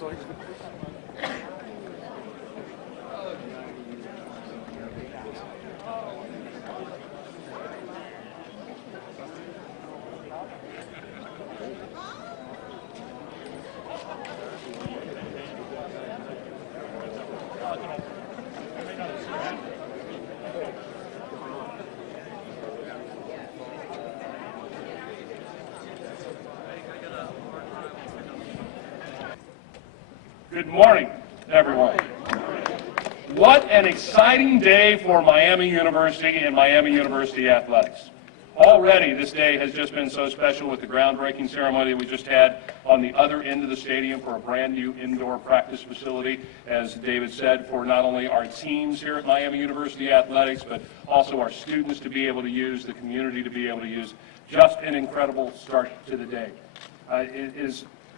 Good morning, everyone. What an exciting day for Miami University and Miami University athletics. Already, this day has just been so special with the groundbreaking ceremony that we just had on the other end of the stadium for a brand new indoor practice facility, as David said, for not only our teams here at Miami University Athletics, but also our students to be able to use, the community to be able to use. Just an incredible start to the day. I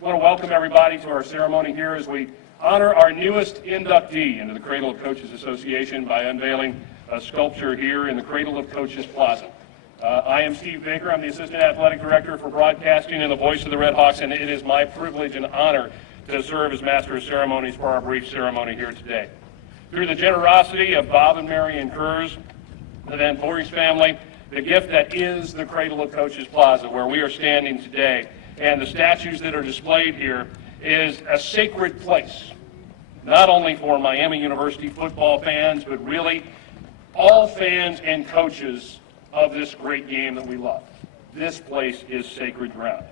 want to welcome everybody to our ceremony here as we honor our newest inductee into the Cradle of Coaches Association by unveiling a sculpture here in the Cradle of Coaches Plaza. I am Steve Baker. I'm the Assistant Athletic Director for Broadcasting and the voice of the Red Hawks, and it is my privilege and honor to serve as Master of Ceremonies for our brief ceremony here today. Through the generosity of Bob and Marion Kurz, the Van Voorhees family, the gift that is the Cradle of Coaches Plaza, where we are standing today, and the statues that are displayed here, is a sacred place, not only for Miami University football fans, but really all fans and coaches of this great game that we love. This place is sacred ground.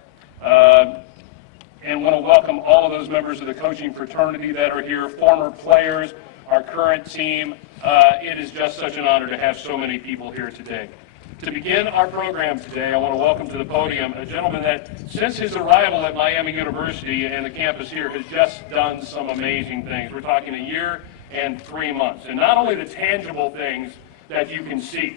And want to welcome all of those members of the coaching fraternity that are here, former players, our current team. It is just such an honor to have so many people here today. To begin our program today, I want to welcome to the podium a gentleman that, since his arrival at Miami University and the campus here, has just done some amazing things. We're talking a year and 3 months. And not only the tangible things that you can see,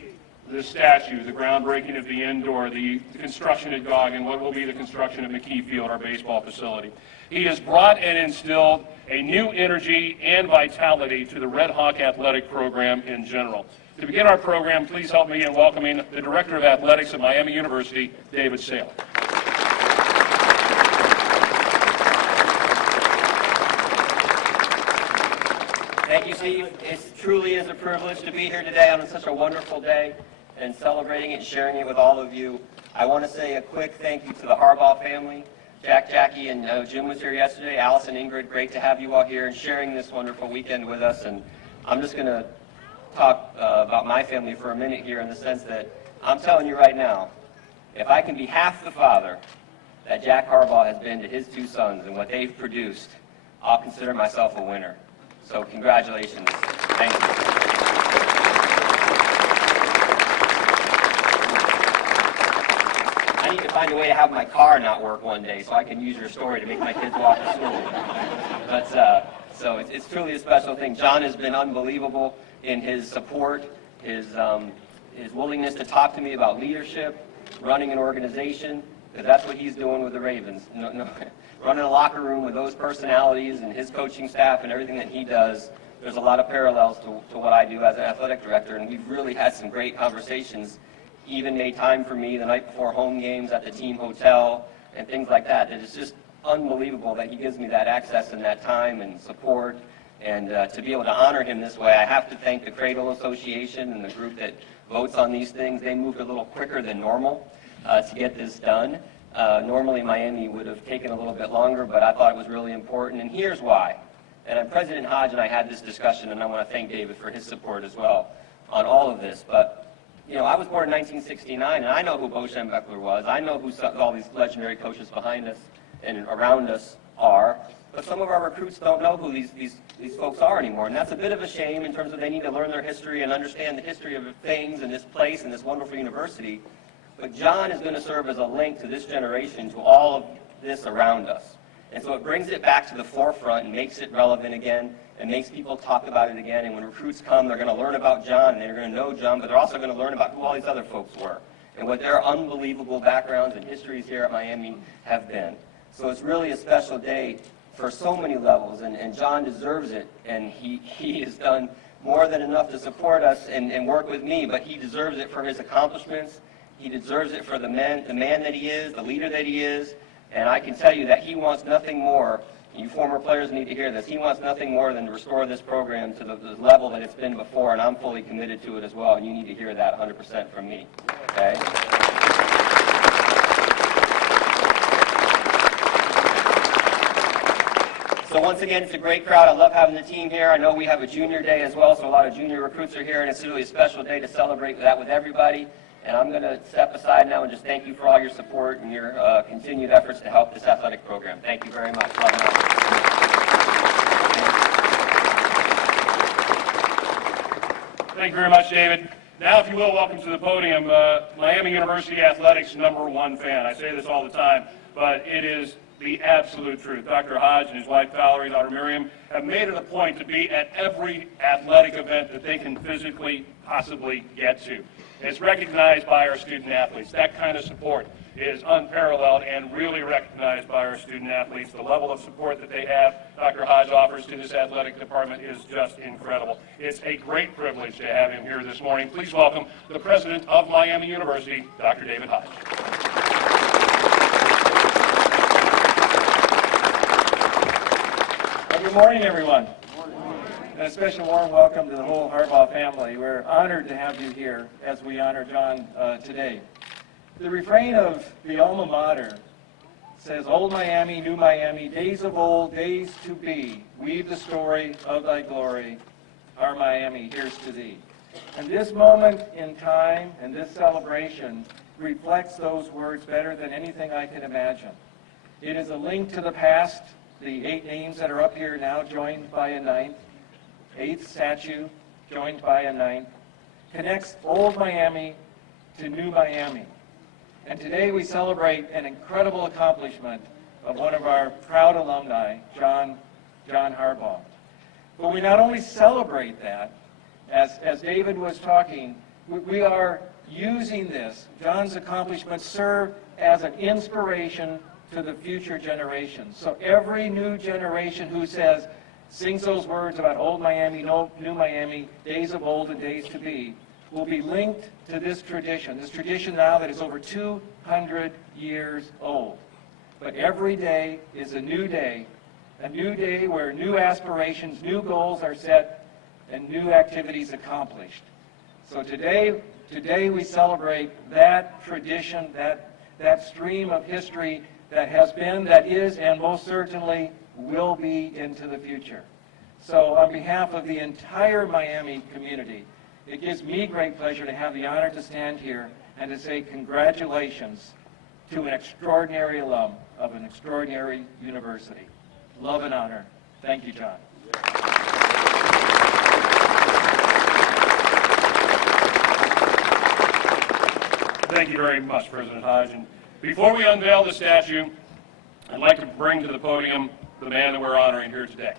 the statue, the groundbreaking of the indoor, the construction at Goggin, what will be the construction at McKee Field, our baseball facility. He has brought and instilled a new energy and vitality to the Red Hawk athletic program in general. To begin our program, please help me in welcoming the Director of Athletics at Miami University, David Sale. Thank you, Steve. It truly is a privilege to be here today on such a wonderful day and celebrating it and sharing it with all of you. I want to say a quick thank you to the Harbaugh family. Jack, Jackie, and Jim was here yesterday. Alice and Ingrid, great to have you all here and sharing this wonderful weekend with us. And I'm just going to talk about my family for a minute here in the sense that I'm telling you right now, if I can be half the father that Jack Harbaugh has been to his two sons and what they've produced, I'll consider myself a winner. So congratulations. Thank you. I need to find a way to have my car not work one day so I can use your story to make my kids walk to school. But so it's truly a special thing. John has been unbelievable in his support, his willingness to talk to me about leadership, running an organization, because that's what he's doing with the Ravens. Running a locker room with those personalities and his coaching staff and everything that he does, there's a lot of parallels to what I do as an athletic director, and we've really had some great conversations. He even made time for me the night before home games at the team hotel and things like that. It is just unbelievable that he gives me that access and that time and support. And to be able to honor him this way, I have to thank the Cradle Association and the group that votes on these things. They moved a little quicker than normal to get this done. Normally Miami would have taken a little bit longer, but I thought it was really important, and here's why. And President Hodge and I had this discussion, and I want to thank David for his support as well on all of this. But you know, I was born in 1969, and I know who Bo Schembechler was. I know who all these legendary coaches behind us and around us are. But some of our recruits don't know who these folks are anymore, and that's a bit of a shame in terms of they need to learn their history and understand the history of things in this place and this wonderful university. But John is going to serve as a link to this generation, to all of this around us. And so it brings it back to the forefront and makes it relevant again and makes people talk about it again. And when recruits come, they're going to learn about John, and they're going to know John, but they're also going to learn about who all these other folks were and what their unbelievable backgrounds and histories here at Miami have been. So it's really a special day for so many levels, and John deserves it, and he has done more than enough to support us and work with me, but he deserves it for his accomplishments. He deserves it for the man that he is, the leader that he is, and I can tell you that he wants nothing more You former players need to hear this. He wants nothing more than to restore this program to the level that it's been before, and I'm fully committed to it as well, and you need to hear that 100% from me. Okay? So once again, it's a great crowd. I love having the team here. I know we have a junior day as well, so a lot of junior recruits are here, and it's really a special day to celebrate that with everybody. And I'm going to step aside now and just thank you for all your support and your continued efforts to help this athletic program. Thank you very much. Love and honor. Thank you very much, David. Now, if you will, welcome to the podium, Miami University Athletics #1 fan. I say this all the time, but it is the absolute truth. Dr. Hodge and his wife Valerie, daughter Miriam, have made it a point to be at every athletic event that they can physically possibly get to. It's recognized by our student athletes. That kind of support is unparalleled and really recognized by our student athletes. The level of support that they have, Dr. Hodge offers to this athletic department is just incredible. It's a great privilege to have him here this morning. Please welcome the president of Miami University, Dr. David Hodge. Good morning, everyone. And a special warm welcome to the whole Harbaugh family. We're honored to have you here as we honor John today. The refrain of the alma mater says, "Old Miami, new Miami, days of old, days to be, weave the story of thy glory, our Miami, here's to thee." And this moment in time and this celebration reflects those words better than anything I can imagine. It is a link to the past, the 8 names that are up here now joined by a 9th, 8th statue joined by a 9th, connects old Miami to new Miami. And today we celebrate an incredible accomplishment of one of our proud alumni, John Harbaugh. But we not only celebrate that, as David was talking, we are using this. John's accomplishments serve as an inspiration to the future generations. So every new generation who sings those words about old Miami, new Miami, days of old and days to be, will be linked to this tradition now that is over 200 years old. But every day is a new day where new aspirations, new goals are set, and new activities accomplished. So today we celebrate that tradition, that stream of history that has been, that is, and most certainly will be into the future. So on behalf of the entire Miami community, it gives me great pleasure to have the honor to stand here and to say congratulations to an extraordinary alum of an extraordinary university. Love and honor. Thank you, John. Thank you very much, President Hodge. And before we unveil the statue, I'd like to bring to the podium the man that we're honoring here today.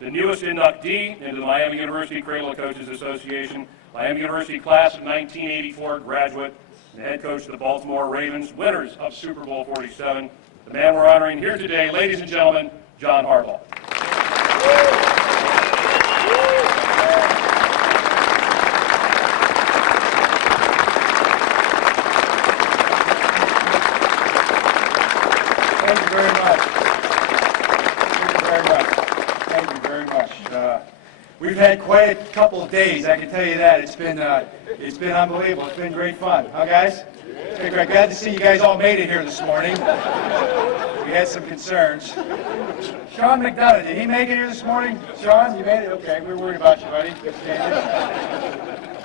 The newest inductee into the Miami University Cradle Coaches Association, Miami University class of 1984 graduate, the head coach of the Baltimore Ravens, winners of Super Bowl 47. The man we're honoring here today, ladies and gentlemen, John Harbaugh. Thank you very much. Thank you very much. We've had quite a couple of days, I can tell you that. It's been unbelievable. It's been great fun. Huh, guys? It's been great. Glad to see you guys all made it here this morning. We had some concerns. Sean McDonough, did he make it here this morning? Sean, you made it? Okay, we were worried about you, buddy.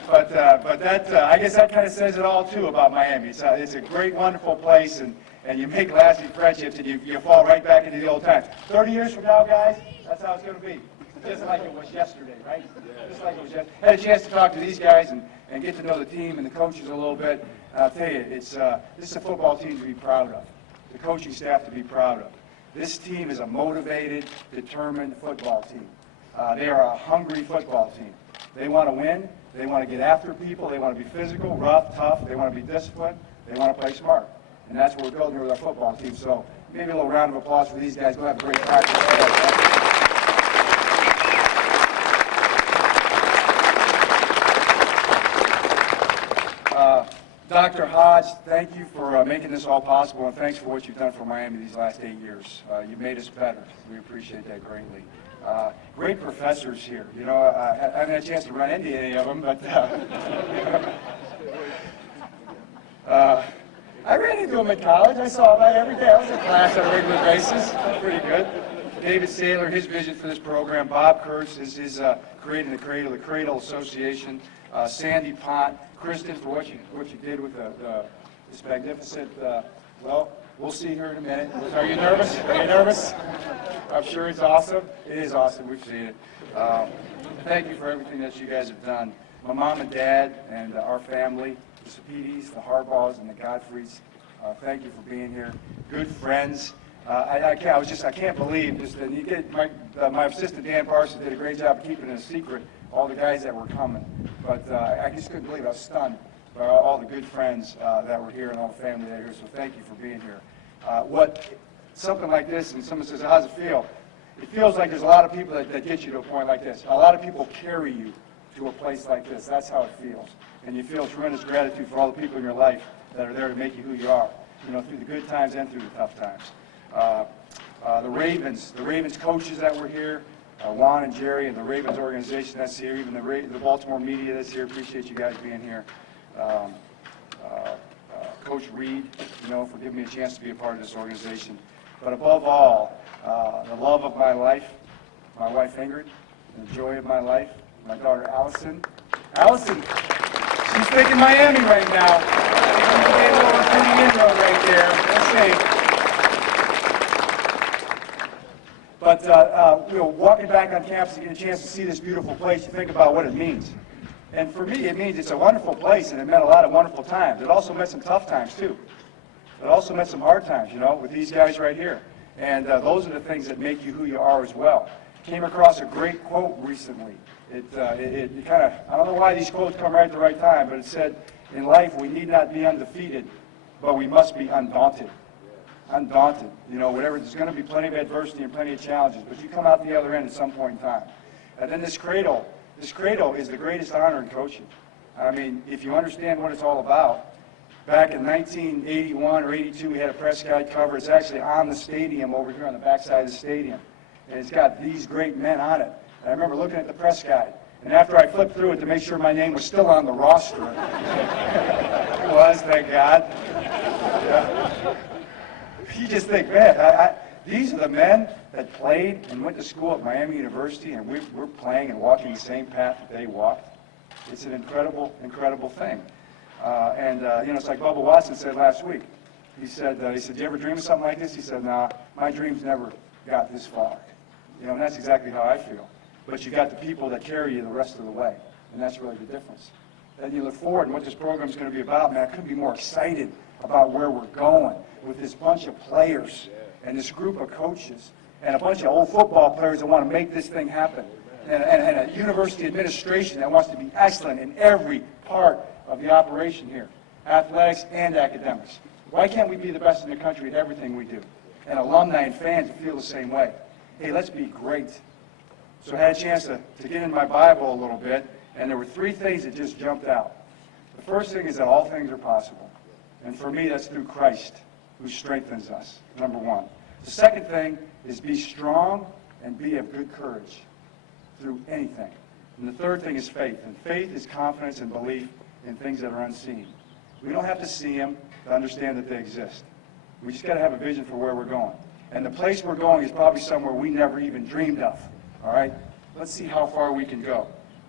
But that, I guess that kind of says it all, too, about Miami. It's a great, wonderful place, and you make lasting friendships, and you fall right back into the old times. 30 years from now, guys, that's how it's going to be. Just like it was yesterday, right? Just like it was yesterday. I had a chance to talk to these guys and get to know the team and the coaches a little bit. And I'll tell you, this is a football team to be proud of, the coaching staff to be proud of. This team is a motivated, determined football team. They are a hungry football team. They want to win. They want to get after people. They want to be physical, rough, tough. They want to be disciplined. They want to play smart. And that's what we're building here with our football team. So maybe a little round of applause for these guys. Go have a great practice today. Dr. Hodge, thank you for making this all possible, and thanks for what you've done for Miami these last 8 years. You've made us better. We appreciate that greatly. Great professors here. You know, I haven't had a chance to run into any of them, but I ran into them in college. I saw them every day. I was in class on a regular basis. Pretty good. David Saylor, his vision for this program. Bob Kurtz is creating the Cradle Association. Sandy Pont, Kristen, for what you did with this magnificent. Well, we'll see here in a minute. Are you nervous? Are you nervous? I'm sure it's awesome. It is awesome. We've seen it. Thank you for everything that you guys have done. My mom and dad and our family, the Sapedis, the Harbaughs, and the Godfreys. Thank you for being here. Good friends. I can't believe just that you get my assistant Dan Parsons did a great job of keeping it a secret. All the guys that were coming, but I just couldn't believe it. I was stunned by all the good friends that were here and all the family that were here. So thank you for being here. Something like this, and someone says, "How's it feel?" It feels like there's a lot of people that get you to a point like this. A lot of people carry you to a place like this. That's how it feels, and you feel tremendous gratitude for all the people in your life that are there to make you who you are. You know, through the good times and through the tough times. The Ravens coaches that were here. Juan and Jerry and the Ravens organization that's here, even the Baltimore media that's here, appreciate you guys being here. Coach Reed, you know, for giving me a chance to be a part of this organization. But above all, the love of my life, my wife Ingrid, and the joy of my life, my daughter Allison. Allison, she's thinking Miami right now. She's getting a little pretty intro right there. Let's see. But you know, walking back on campus and getting a chance to see this beautiful place, you think about what it means. And for me, it means it's a wonderful place, and it meant a lot of wonderful times. It also meant some tough times, too. It also meant some hard times, you know, with these guys right here. And those are the things that make you who you are as well. Came across a great quote recently. It kind of, I don't know why these quotes come right at the right time, but it said, in life, we need not be undefeated, but we must be undaunted. Undaunted. You know, whatever, there's going to be plenty of adversity and plenty of challenges, but you come out the other end at some point in time. And then this cradle is the greatest honor in coaching. I mean, if you understand what it's all about, back in 1981 or 82, we had a press guide cover. It's actually on the stadium over here on the backside of the stadium. And it's got these great men on it. And I remember looking at the press guide, and after I flipped through it to make sure my name was still on the roster, it was, thank God. Yeah. You just think, man, these are the men that played and went to school at Miami University, and we're playing and walking the same path that they walked. It's an incredible, incredible thing. You know, it's like Bubba Watson said last week. He said, do you ever dream of something like this? He said, nah, my dreams never got this far. You know, and that's exactly how I feel. But you got the people that carry you the rest of the way, and that's really the difference. And you look forward and what this program is going to be about, man, I couldn't be more excited about where we're going with this bunch of players and this group of coaches and a bunch of old football players that want to make this thing happen, and a university administration that wants to be excellent in every part of the operation here, athletics and academics. Why can't we be the best in the country at everything we do? And alumni and fans feel the same way. Hey, let's be great. So I had a chance to get in my Bible a little bit, and there were three things that just jumped out. The first thing is that all things are possible. And for me, that's through Christ, who strengthens us, number one. The second thing is be strong and be of good courage through anything. And the third thing is faith. And faith is confidence and belief in things that are unseen. We don't have to see them to understand that they exist. We just got to have a vision for where we're going. And the place we're going is probably somewhere we never even dreamed of. All right? Let's see how far we can go.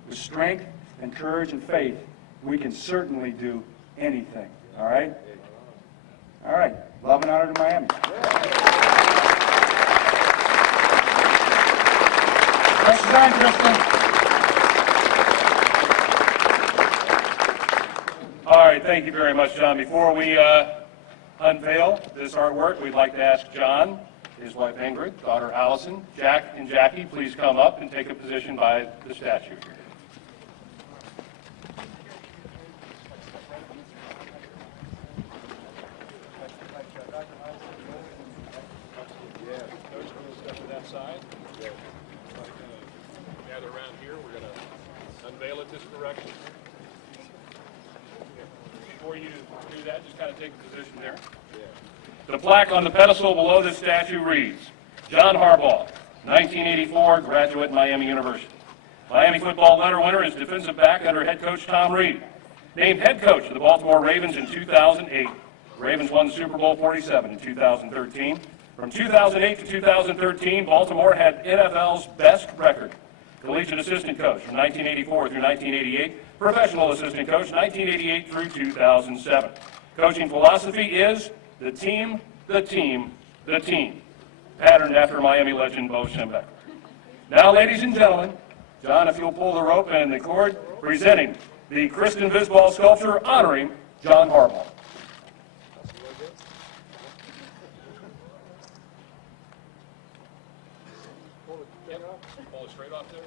With strength and courage and faith, we can certainly do anything. All right? All right. Love and honor to Miami. Nice design, Kristen. All right, thank you very much, John. Before we unveil this artwork, we'd like to ask John, his wife Ingrid, daughter Allison, Jack and Jackie, please come up and take a position by the statue here. Gather around here. We're going to unveil it this direction. before you do that, just kind of take a position there. The plaque on the pedestal below this statue reads, John Harbaugh, 1984, graduate, Miami University. Miami football letter winner is defensive back under head coach Tom Reed. Named head coach of the Baltimore Ravens in 2008. Ravens won the Super Bowl 47 in 2013. From 2008 to 2013, Baltimore had NFL's best record. Collegiate assistant coach from 1984 through 1988. Professional assistant coach 1988 through 2007. Coaching philosophy is the team, the team, the team. Patterned after Miami legend Bo Schembechler. Now, ladies and gentlemen, John, if you'll pull the rope and the cord, presenting the Kristen Visball sculpture honoring John Harbaugh. Pull it straight off there.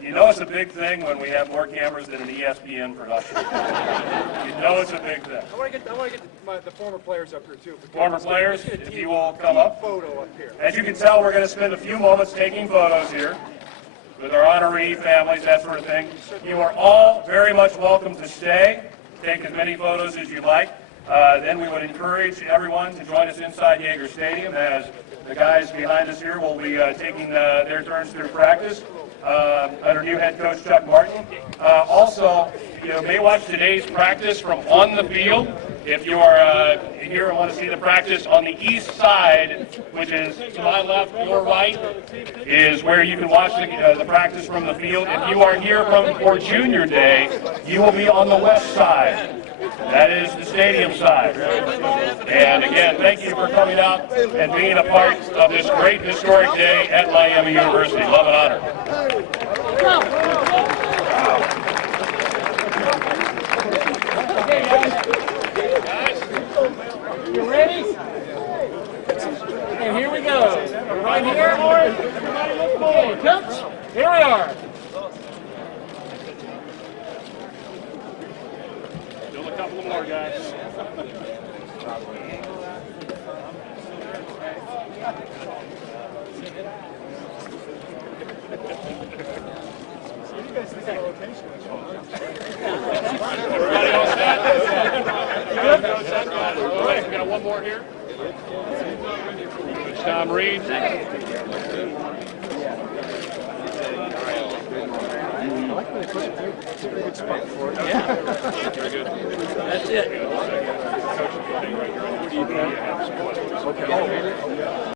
You know it's a big thing when we have more cameras than an ESPN production. You know it's a big thing. I want to get the former players up here too. Former players, if you will come up. Photo up here. As you can tell, we're going to spend a few moments taking photos here with our honoree families, that sort of thing. You are all very much welcome to stay, take as many photos as you like. Then we would encourage everyone to join us inside Yager Stadium as the guys behind us here will be taking their turns through practice under new head coach Chuck Martin. Also, you may watch today's practice from on the field. If you are here and want to see the practice on the east side, which is to my left, your right, is where you can watch the practice from the field. If you are here for Junior Day, you will be on the west side. That is the stadium side. And again, thank you for coming out and being a part of this great historic day at Miami University. Love and honor. Okay, guys. You ready? Okay, here we go. Right here, Lauren. Everybody look forward. Coach, here we are. Still a couple more, guys. Everybody all set? All right, we got one more here. Coach Tom Reed. Very good. That's it. Coach, right here.